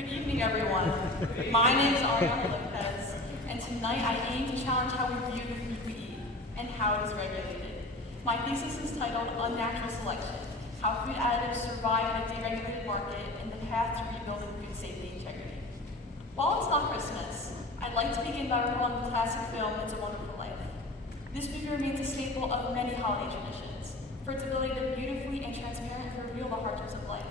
Good evening, everyone. My name is Arianna Lopez, and tonight I aim to challenge how we view the food we eat and how it is regulated. My thesis is titled Unnatural Selection, How Food Additives Survive in a Deregulated Market and the Path to Rebuilding Food Safety Integrity. While it's not Christmas, I'd like to begin by recalling the classic film, It's a Wonderful Life. This movie remains a staple of many holiday traditions, for its ability to beautifully and transparently reveal the hardships of life.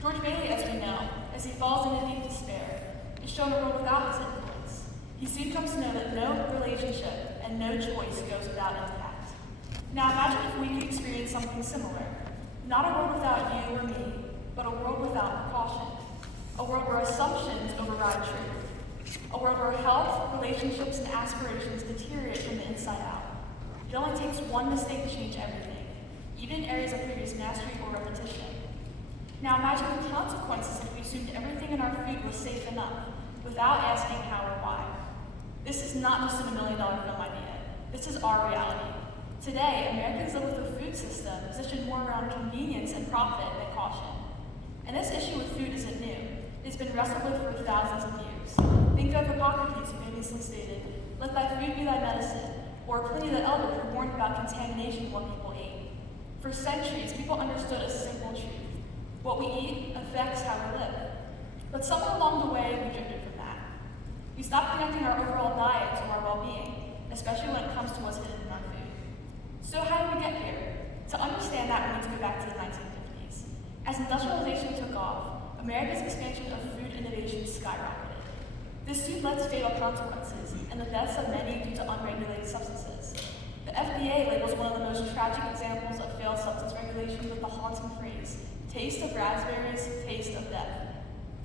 George Bailey, as we know, as he falls into deep despair, is shown a world without his influence. He soon comes to know that no relationship and no choice goes without impact. Now imagine if we could experience something similar. Not a world without you or me, but a world without precaution. A world where assumptions override truth. A world where health, relationships, and aspirations deteriorate from the inside out. It only takes one mistake to change everything, even in areas of previous mastery or repetition. Now imagine the consequences if we assumed everything in our food was safe enough, without asking how or why. This is not just a $1 million film idea. This is our reality. Today, Americans live with a food system positioned more around convenience and profit than caution. And this issue with food isn't new. It's been wrestled with for thousands of years. Think of Hippocrates, who famously stated, "Let thy food be thy medicine," or Pliny the Elder, who warned about contamination of what people ate. For centuries, people understood a simple truth. What we eat affects how we live. But somewhere along the way, we drifted from that. We stopped connecting our overall diet to our well-being, especially when it comes to what's hidden in our food. So how did we get here? To understand that, we need to go back to the 1950s. As industrialization took off, America's expansion of food innovation skyrocketed. This soon led to fatal consequences and the deaths of many due to unregulated substances. The FDA labels one of the most tragic examples of failed substance regulation with the haunting phrase, "Taste of raspberries, taste of death."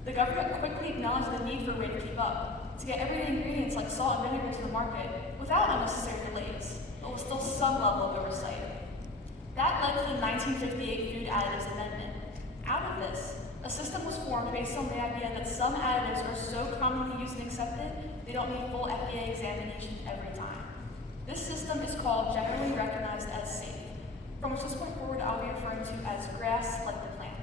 The government quickly acknowledged the need for a way to keep up, to get everyday ingredients like salt and vinegar to the market without unnecessary delays, but with still some level of oversight. That led to the 1958 Food Additives Amendment. Out of this, a system was formed based on the idea that some additives are so commonly used and accepted, they don't need full FDA examination every time. This system is called generally recognized as safe, from which this point forward I'll be referring to as grass like the plant.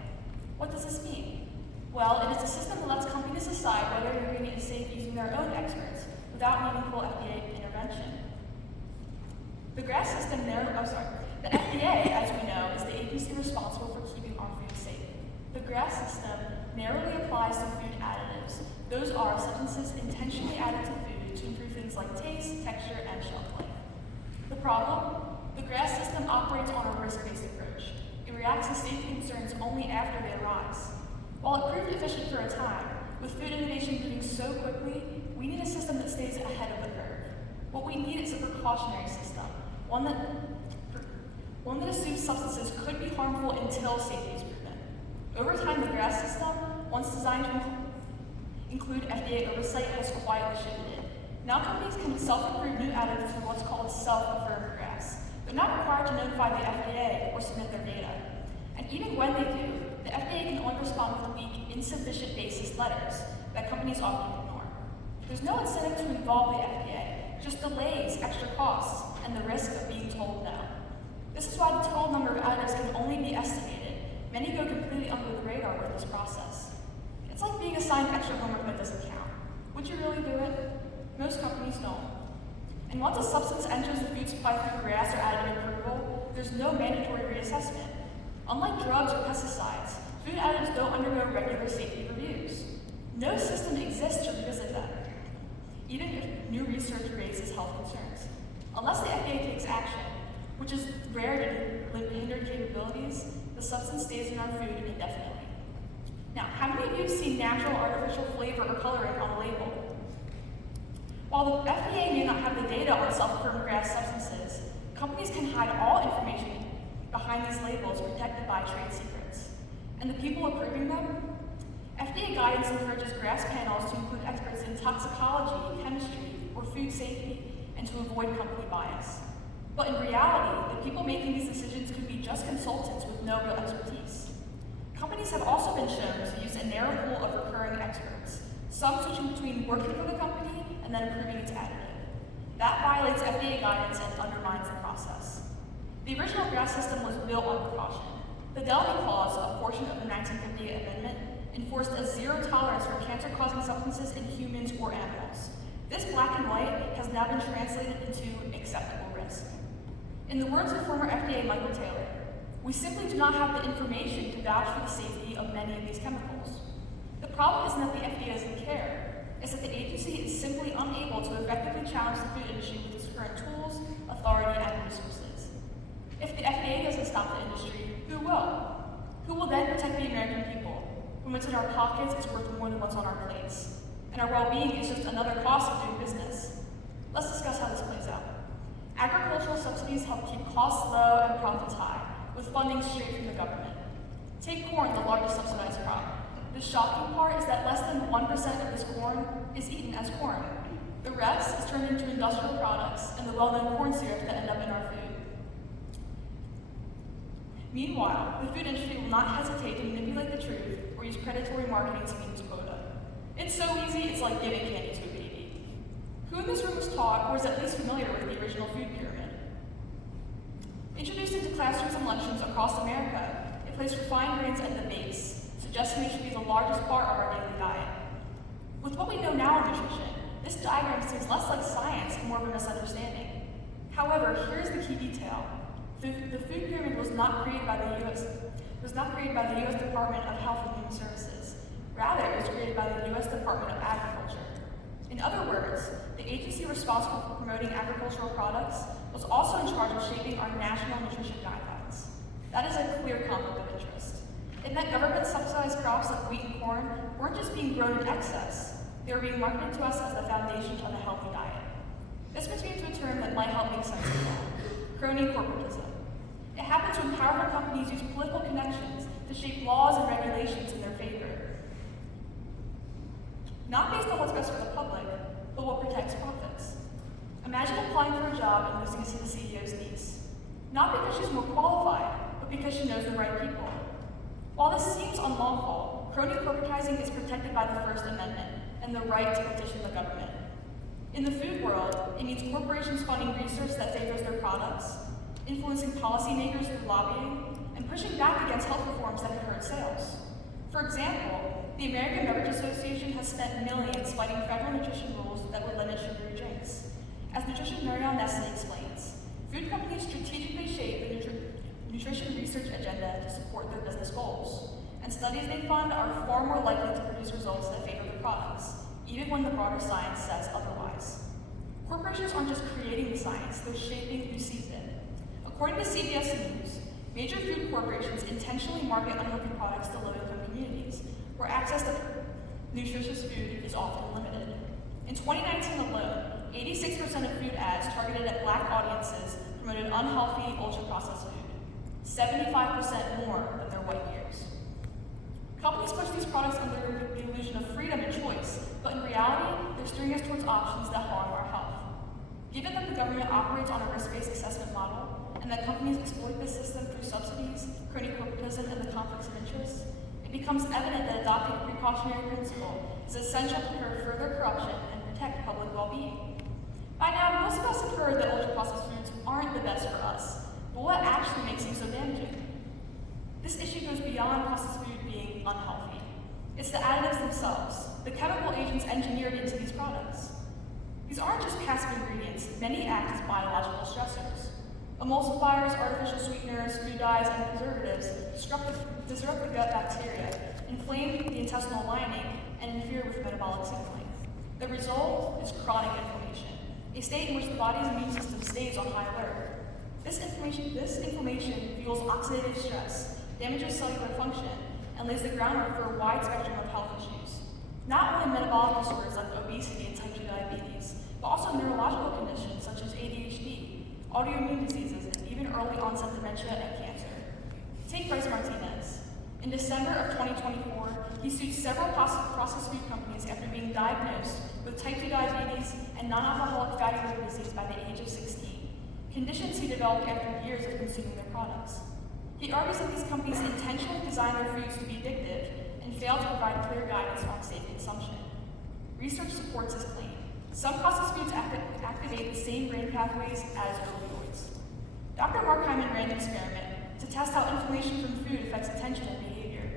What does this mean? Well, it is a system that lets companies decide whether an ingredient is safe using their own experts without meaningful FDA intervention. The the FDA, as we know, is the agency responsible for keeping our food safe. The GRAS system narrowly applies to food additives. Those are substances intentionally added to food to improve things like taste, texture, and shelf life. The problem? The GRAS system operates on a risk-based approach. It reacts to safety concerns only after they arise. While it proved efficient for a time, with food innovation moving so quickly, we need a system that stays ahead of the curve. What we need is a precautionary system, one that assumes substances could be harmful until safety is proven. Over time, the GRAS system, once designed to include FDA oversight, has quietly shifted. Now companies can self-approve new additives through what's called self-affirmed GRAS. They're not required to notify the FDA or submit their data. And even when they do, the FDA can only respond with weak, insufficient basis letters that companies often ignore. There's no incentive to involve the FDA, just delays, extra costs, and the risk of being told no. This is why the total number of additives can only be estimated. Many go completely under the radar with this process. It's like being assigned extra homework that doesn't count. Would you really do it? Most companies don't. And once a substance enters the food supply through GRAS or additive approval, there's no mandatory reassessment. Unlike drugs or pesticides, food additives don't undergo regular safety reviews. No system exists to revisit them, even if new research raises health concerns. Unless the FDA takes action, which is rare to hinder capabilities, the substance stays in our food indefinitely. Now, how many of you have seen natural, artificial flavor or coloring on a label? While the FDA may not have the data on self-affirmed GRAS substances, companies can hide all information behind these labels protected by trade secrets. And the people approving them? FDA guidance encourages GRAS panels to include experts in toxicology, chemistry, or food safety, and to avoid company bias. But in reality, the people making these decisions could be just consultants with no real expertise. Companies have also been shown to use a narrow pool of recurring experts, some switching between working for the company and then approving its additive. That violates FDA guidance and undermines the process. The original GRAS system was built on precaution. The Delta Clause, a portion of the 1958 amendment, enforced a zero tolerance for food-causing substances in humans or animals. This black and white has now been translated into acceptable risk. In the words of former FDA Michael Taylor, we simply do not have the information to vouch for the safety of many of these chemicals. The problem isn't that the FDA doesn't care, it's that the agency is simply unable to effectively challenge the food industry with its current tools, authority, and resources. If the FDA doesn't stop the industry, who will? Who will then protect the American people, when what's in our pockets is worth more than what's on our plates, and our well-being is just another cost of doing business? Let's discuss how this plays out. Agricultural subsidies help keep costs low and profits high, with funding straight from the government. Take corn, the largest subsidized crop. The shocking part is that less than 1% of this corn is eaten as corn. The rest is turned into industrial products and the well-known corn syrup that end up in our food. Meanwhile, the food industry will not hesitate to manipulate the truth or use predatory marketing to meet its quota. It's so easy, it's like giving candy to a baby. Who in this room was taught or is at least familiar with the original food pyramid? Introduced into classrooms and lunchrooms across America, it placed refined grains at the base, suggesting they should be the largest part of our daily diet. With what we know now in nutrition, this diagram seems less like science and more of a misunderstanding. However, here's the key detail. The food pyramid was not created by the U.S. Department of Health and Human Services. Rather, it was created by the U.S. Department of Agriculture. In other words, the agency responsible for promoting agricultural products was also in charge of shaping our national nutrition guidelines. That is a clear conflict of interest. It meant government-subsidized crops like wheat and corn weren't just being grown in excess, they were being marketed to us as the foundation of a healthy diet. This brings me to a term that might help make sense of it: crony corporatism. It happens when powerful companies use political connections to shape laws and regulations in their favor. Not based on what's best for the public, but what protects profits. Imagine applying for a job and losing to the CEO's niece. Not because she's more qualified, but because she knows the right people. While this seems unlawful, crony corporatizing is protected by the First Amendment and the right to petition the government. In the food world, it means corporations funding research that favors their products, influencing policymakers through lobbying, and pushing back against health reforms that could hurt sales. For example, the American Beverage Association has spent millions fighting federal nutrition rules that would limit sugary drinks. As nutrition Arianna explains, food companies strategically shape the nutrition research agenda to support their business goals, and studies they fund are far more likely to produce results that favor the products, even when the broader science says otherwise. Corporations aren't just creating the science, they're shaping who sees it. According to CBS News, major food corporations intentionally market unhealthy products to low-income communities, where access to nutritious food is often limited. In 2019 alone, 86% of food ads targeted at Black audiences promoted unhealthy, ultra-processed food, 75% more than their white peers. Companies push these products under the illusion of freedom and choice, but in reality, they're steering us towards options that harm our health. Given that the government operates on a risk-based assessment model, and that companies exploit this system through subsidies, crony corporatism, and the conflicts of interest, it becomes evident that adopting a precautionary principle is essential to curb further corruption and protect public well-being. By now, most of us have heard that ultra-processed foods aren't the best for us, but what actually makes them so damaging? This issue goes beyond processed food being unhealthy. It's the additives themselves, the chemical agents engineered into these products. These aren't just passive ingredients, many act as biological stressors. Emulsifiers, artificial sweeteners, food dyes, and preservatives disrupt the gut bacteria, inflame the intestinal lining, and interfere with metabolic signaling. The result is chronic inflammation, a state in which the body's immune system stays on high alert. This inflammation fuels oxidative stress, damages cellular function, and lays the groundwork for a wide spectrum of health issues. Not only metabolic disorders like obesity and type 2 diabetes, but also neurological conditions such as ADHD, autoimmune diseases, and even early onset dementia and cancer. Take Bryce Martinez. In December of 2024, he sued several processed food companies after being diagnosed with type 2 diabetes and non-alcoholic fatty liver disease by the age of 16, conditions he developed after years of consuming their products. He argues that these companies intentionally design their foods to be addictive and fail to provide clear guidance on safe consumption. Research supports his claim. Some processed foods activate the same brain pathways as opioids. Dr. Mark Hyman ran an experiment to test how inflammation from food affects attention and behavior.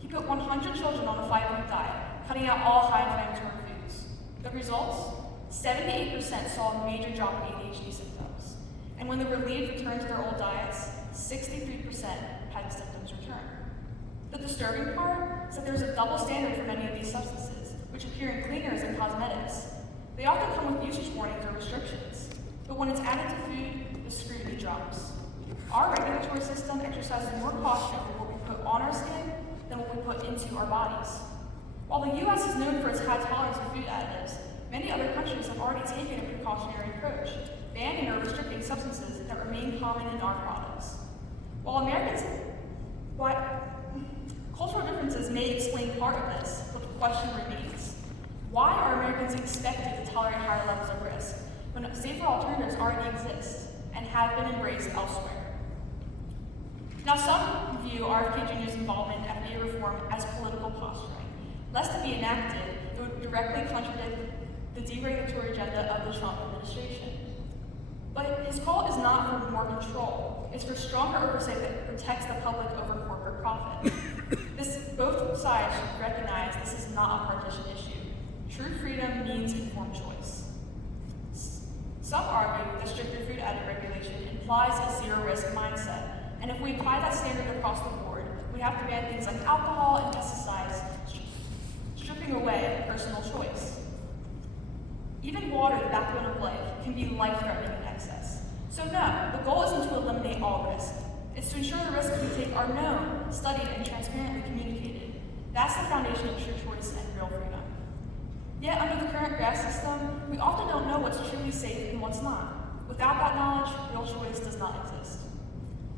He put 100 children on a 5-week diet, cutting out all high inflammatory foods. The results? 78% saw a major drop in ADHD symptoms. And when the relieved returned to their old diets, 63% had the symptoms return. The disturbing part is that there's a double standard for many of these substances, which appear in cleaners and cosmetics. They often come with usage warnings or restrictions, but when it's added to food, the scrutiny drops. Our regulatory system exercises more caution over what we put on our skin than what we put into our bodies. While the U.S. is known for its high tolerance for food additives, many other countries have already taken a precautionary approach, banning or restricting substances that remain common in our products. Cultural differences may explain part of this, but the question remains. Why are Americans expected to tolerate higher levels of risk when safer alternatives already exist and have been embraced elsewhere? Now, some view RFK Jr.'s involvement in FDA reform as political posturing. Lest it be enacted, it would directly contradict the deregulatory agenda of the Trump administration. But his call is not for more control. It's for stronger oversight that protects the public over corporate profit. Both sides should recognize this is not a partisan issue. True freedom means informed choice. Some argue that stricter food additive regulation implies a zero-risk mindset, and if we apply that standard across the board, we have to ban things like alcohol and pesticides, stripping away personal choice. Even water, the backbone of life, can be life-threatening in excess. So no, the goal isn't to eliminate all risk. It's to ensure the risks we take are known, studied, and transparently communicated. That's the foundation of true choice and real freedom. Yet, under the current graph system, we often don't know what's truly safe and what's not. Without that knowledge, real choice does not exist.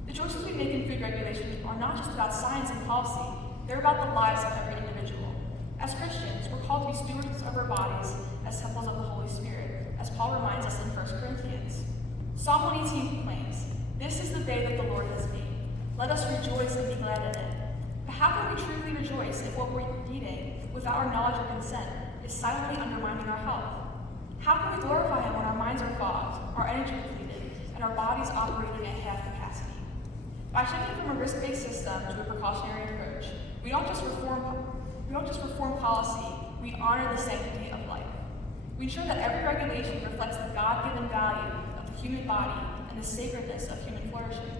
The choices we make in food regulation are not just about science and policy, they're about the lives of every individual. As Christians, we're called to be stewards of our bodies as temples of the Holy Spirit, as Paul reminds us in 1 Corinthians. Psalm 118 proclaims, "This is the day that the Lord has made. Let us rejoice and be glad in it." But how can we truly rejoice if what we're eating, without our knowledge or consent, is silently undermining our health? How can we glorify Him when our minds are fogged, our energy depleted, and our bodies operating at half capacity? By shifting from a risk-based system to a precautionary approach, we don't just reform policy, we honor the sanctity of life. We ensure that every regulation reflects the God-given value of the human body and the sacredness of human flourishing.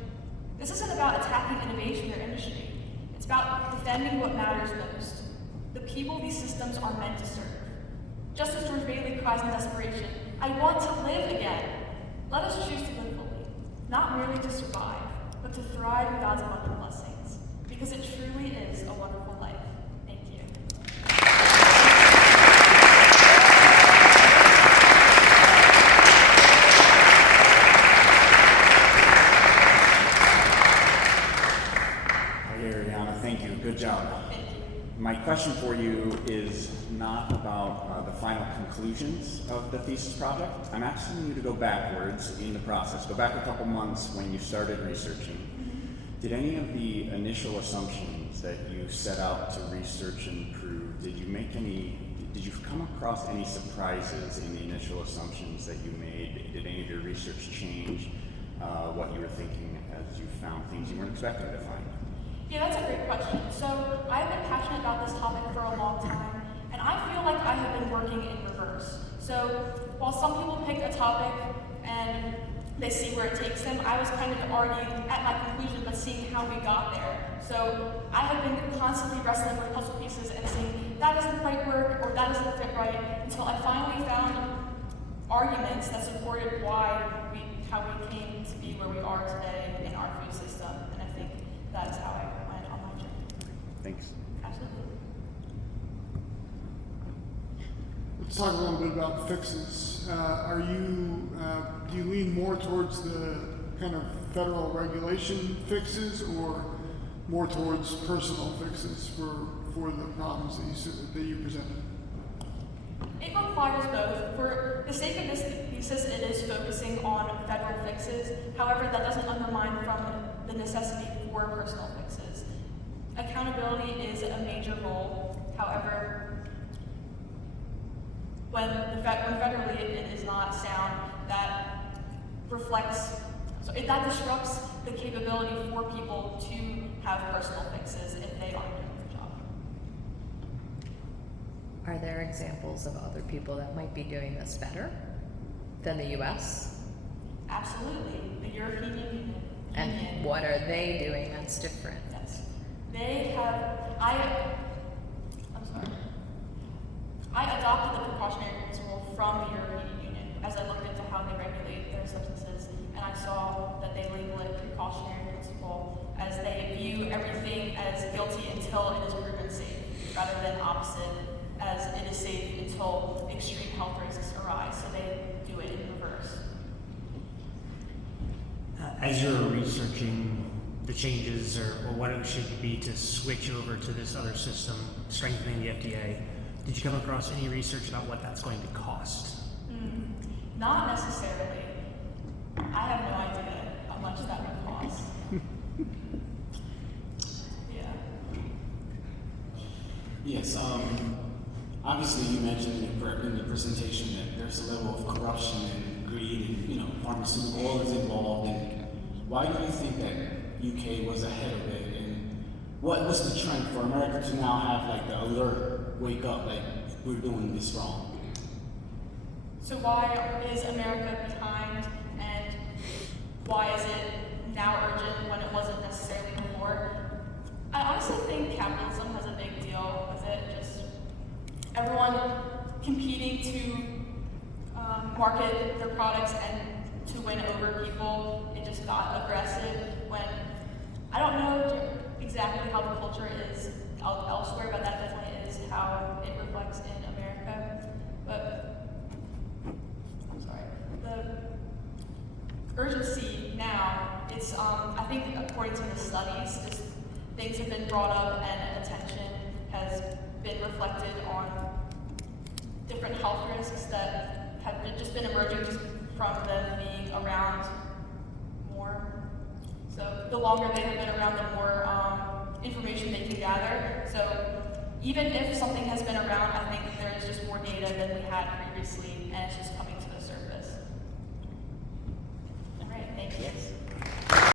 This isn't about attacking innovation or industry. It's about defending what matters most, the people these systems are meant to serve. Just as George Bailey cries in desperation, "I want to live again." Let us choose to live fully, not merely to survive, but to thrive in God's abundant blessings, because it truly is a wonderful life. Thank you. Arianna, thank you. Good job. Thank you. My question for you is not about the final conclusions of the thesis project. I'm asking you to go backwards in the process. Go back a couple months when you started researching. Did any of the initial assumptions that you set out to research and prove, did you come across any surprises in the initial assumptions that you made? Did any of your research change what you were thinking as you found things you weren't expecting to find? Yeah, that's a great question. So I've been passionate about this topic for a long time, and I feel like I have been working in reverse. So while some people pick a topic and they see where it takes them, I was kind of arguing at my conclusion, but seeing how we got there. So I have been constantly wrestling with puzzle pieces and saying, that doesn't quite work, or that doesn't fit right, until I finally found arguments that supported how we came to be where we are today in our food system. And I think that's how I went on my journey. Thanks. Absolutely. Let's talk a little bit about fixes. Do you lean more towards the kind of federal regulation fixes, or more towards personal fixes for the problems that you presented? It requires both. For the sake of this thesis, it is focusing on federal fixes. However, that doesn't undermine from the necessity for personal fixes. Accountability is a major goal. However, when federally it is not sound, that disrupts the capability for people to have personal fixes if they aren't doing their job. Are there examples of other people that might be doing this better than the US? Absolutely. The European Union. And what are they doing that's different? Yes. They have, I'm sorry. I adopted the precautionary principle from the European Union as I looked into how they regulate their substances, and I saw that they label it precautionary principle as they view everything as guilty until it is proven safe, rather than opposite, as it is safe until extreme health risks arise. So they do it in reverse. As you're researching the changes or what it should be to switch over to this other system, strengthening the FDA, did you come across any research about what that's going to cost? Not necessarily. I have no idea how much that would cost. Yeah. Yes, obviously you mentioned in the presentation that there's a level of corruption and greed and, pharmaceutical oil is involved. And why do you think that UK was ahead of it? And what's the trend for America to now have like the alert, wake up, like we're doing this wrong? So why is America behind, and why is it now urgent when it wasn't necessarily before? I honestly think capitalism has a big deal with it. Just everyone competing to market their products and to win over people. It just got aggressive when, I don't know exactly how the culture is elsewhere, but that definitely is how it reflects in America. But I'm sorry. The urgency now, it's I think according to the studies, just things have been brought up and attention has been reflected on different health risks that have just been emerging just from them being around more. So the longer they have been around, the more information they can gather. So even if something has been around, I think there is just more data than we had previously, and it's just coming to the